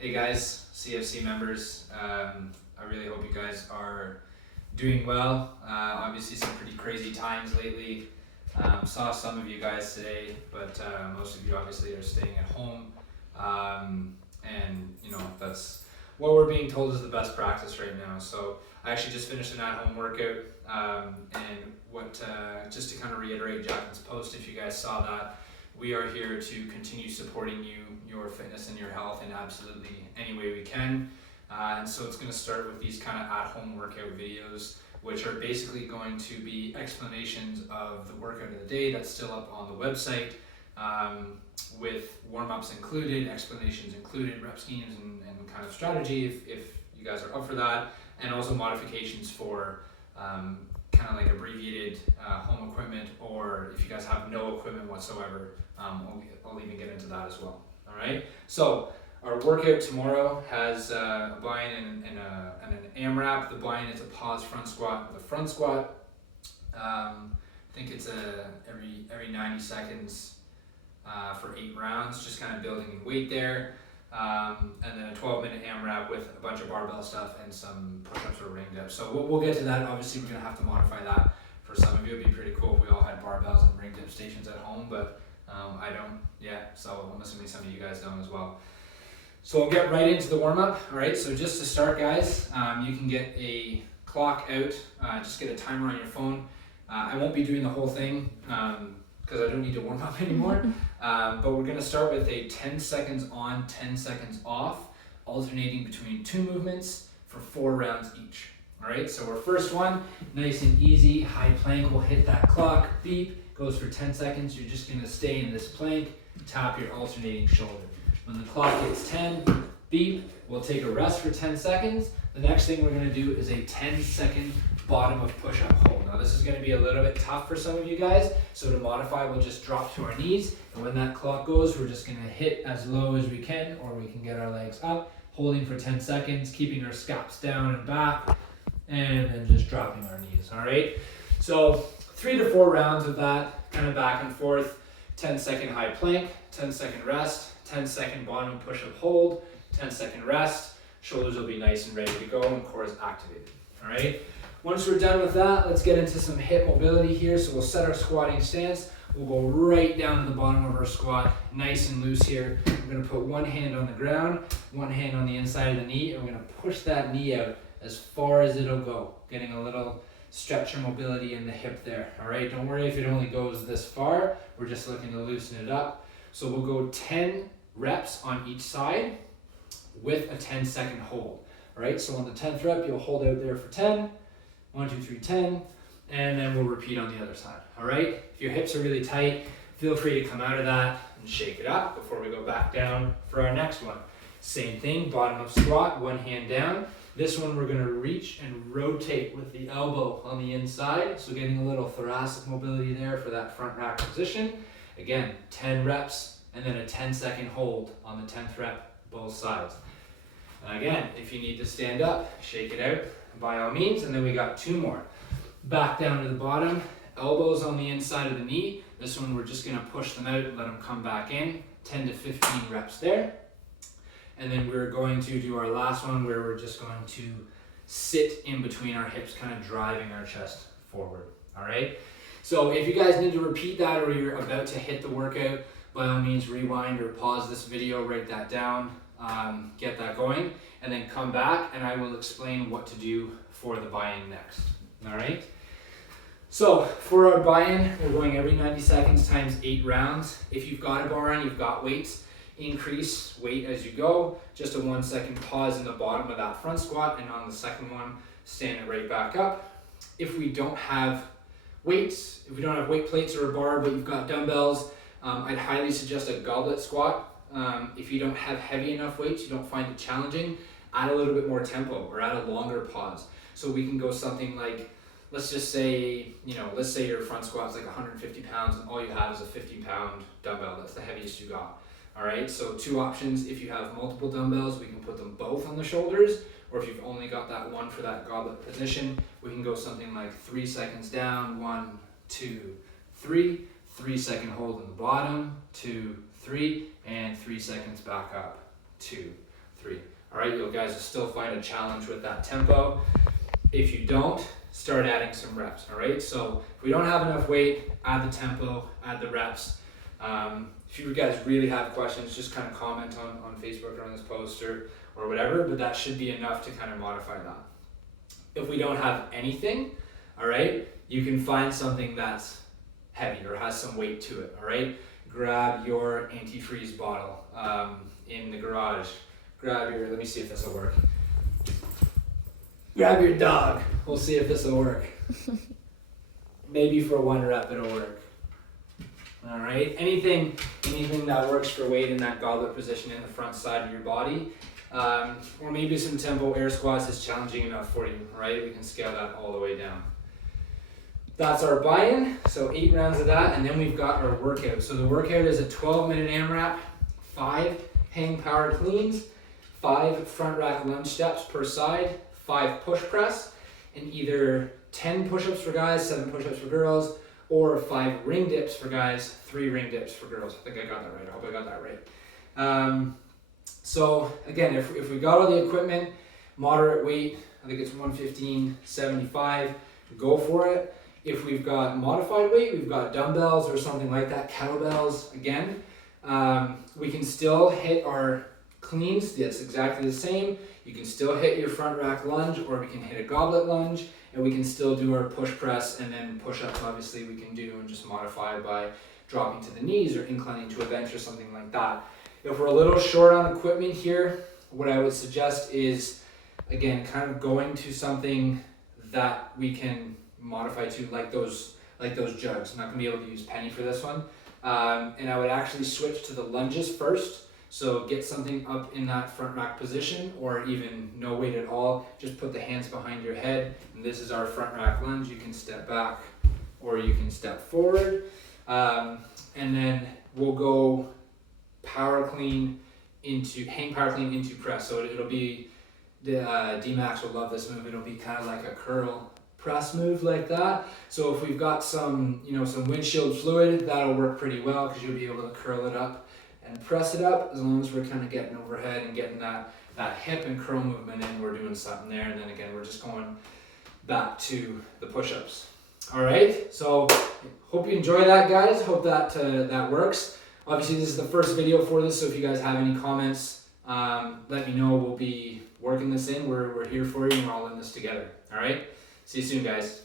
Hey guys, CFC members, I really hope you guys are doing well. Obviously some pretty crazy times lately. Saw some of you guys today, but most of you obviously are staying at home. And you know, that's what we're being told is the best practice right now. So I actually just finished an at-home workout, just to kind of reiterate Jacqueline's post, if you guys saw that, we are here to continue supporting you, your fitness and your health in absolutely any way we can. And so it's going to start with these kind of at-home workout videos, which are basically going to be explanations of the workout of the day that's still up on the website, with warm-ups included, explanations included, rep schemes and kind of strategy if you guys are up for that, and also modifications for kind of like abbreviated home equipment, or if you guys have no equipment whatsoever, I'll even get into that as well. All right, so our workout tomorrow has a buy-in and an AMRAP. The buy-in is a pause front squat with a front squat. I think it's every 90 seconds for 8 rounds, just kind of building in weight there. And then a 12-minute AMRAP with a bunch of barbell stuff and some push-ups or ring dips. So we'll get to that. Obviously, we're going to have to modify that. For some of you, it'd be pretty cool if we all had barbells and ring dip stations at home, but I don't yet, so I'm assuming some of you guys don't as well. So we'll get right into the warm-up. All right, so just to start, guys, you can get a clock out, just get a timer on your phone. I won't be doing the whole thing because I don't need to warm up anymore, but we're gonna start with a 10 seconds on, 10 seconds off, alternating between 2 movements for 4 rounds each. All right, so our first one, nice and easy, high plank, we'll hit that clock, beep, goes for 10 seconds. You're just gonna stay in this plank, tap your alternating shoulder. When the clock hits 10, beep, we'll take a rest for 10 seconds. The next thing we're gonna do is a 10-second bottom of push-up hold. Now this is gonna be a little bit tough for some of you guys, so to modify, we'll just drop to our knees, and when that clock goes, we're just gonna hit as low as we can, or we can get our legs up, holding for 10 seconds, keeping our scaps down and back, and then just dropping our knees, all right? So 3 to 4 rounds of that, kind of back and forth, 10-second high plank, 10-second rest, 10-second bottom push-up hold, 10-second rest, shoulders will be nice and ready to go, and core is activated, all right? Once we're done with that, let's get into some hip mobility here. So we'll set our squatting stance. We'll go right down to the bottom of our squat, nice and loose here. We're gonna put one hand on the ground, one hand on the inside of the knee, and we're gonna push that knee out as far as it'll go, getting a little stretch or mobility in the hip there, all right? Don't worry if it only goes this far. We're just looking to loosen it up. So we'll go 10 reps on each side with a 10-second hold, all right? So on the 10th rep, you'll hold out there for 10, 1, 2, 3, 10, and then we'll repeat on the other side, all right? If your hips are really tight, feel free to come out of that and shake it up before we go back down for our next one. Same thing, bottom of squat, one hand down. This one we're gonna reach and rotate with the elbow on the inside, so getting a little thoracic mobility there for that front rack position. Again, 10 reps and then a 10-second hold on the 10th rep, both sides. And again, if you need to stand up, shake it out by all means, and then we got 2 more. Back down to the bottom, elbows on the inside of the knee. This one we're just gonna push them out and let them come back in, 10 to 15 reps there. And then we're going to do our last one where we're just going to sit in between our hips, kind of driving our chest forward, all right? So if you guys need to repeat that or you're about to hit the workout, by all means rewind or pause this video, write that down, get that going, and then come back and I will explain what to do for the buy-in next, all right? So for our buy-in, we're going every 90 seconds times 8 rounds. If you've got a bar on, you've got weights, increase weight as you go. Just a 1-second pause in the bottom of that front squat, and on the second one, stand it right back up. If we don't have weights, if we don't have weight plates or a bar, but you've got dumbbells, I'd highly suggest a goblet squat. If you don't have heavy enough weights, you don't find it challenging, add a little bit more tempo or add a longer pause. So we can go something like, let's just say, let's say your front squat's like 150 pounds and all you have is a 50-pound dumbbell. That's the heaviest you got. All right, so 2 options. If you have multiple dumbbells, we can put them both on the shoulders, or if you've only got that one for that goblet position, we can go something like 3 seconds down, 1, 2, 3, 3-second hold in the bottom, 2, 3, and 3 seconds back up, 2, 3. All right, you guys will still find a challenge with that tempo. If you don't, start adding some reps, all right? So if we don't have enough weight, add the tempo, add the reps. If you guys really have questions, just kind of comment on Facebook or on this post or whatever, but that should be enough to kind of modify that. If we don't have anything, all right, you can find something that's heavy or has some weight to it, all right? Grab your antifreeze bottle in the garage. Grab your, let me see if this will work. Grab your dog. We'll see if this will work. Maybe for 1 rep it'll work. All right, anything that works for weight in that goblet position in the front side of your body. Or maybe some tempo air squats is challenging enough for you, right? We can scale that all the way down. That's our buy-in, so 8 rounds of that, and then we've got our workout. So the workout is a 12-minute AMRAP, 5 hang power cleans, 5 front rack lunge steps per side, 5 push press, and either 10 push-ups for guys, 7 push-ups for girls, or 5 ring dips for guys, 3 ring dips for girls. I think I got that right. I hope I got that right. So again, if we got all the equipment, moderate weight, I think it's 115/75, go for it. If we've got modified weight, we've got dumbbells or something like that, kettlebells, again, we can still hit our cleans. That's exactly the same. You can still hit your front rack lunge, or we can hit a goblet lunge, and we can still do our push press, and then push-ups obviously we can do and just modify by dropping to the knees or inclining to a bench or something like that. If we're a little short on equipment here, what I would suggest is, again, kind of going to something that we can modify to, like those jugs. I'm not gonna be able to use penny for this one. And I would actually switch to the lunges first. So get something up in that front rack position, or even no weight at all. Just put the hands behind your head. And this is our front rack lunge. You can step back or you can step forward. And then we'll go power clean into, hang power clean into press. So it'll be, D-Max will love this move. It'll be kind of like a curl press move like that. So if we've got some, some windshield fluid, that'll work pretty well because you'll be able to curl it up and press it up, as long as we're kind of getting overhead and getting that hip and curl movement in, we're doing something there. And then again, we're just going back to the push-ups. All right, so hope you enjoy that, guys. Hope that that works. Obviously, this is the first video for this, so if you guys have any comments, let me know. We'll be working this in. We're here for you, and we're all in this together. All right, see you soon, guys.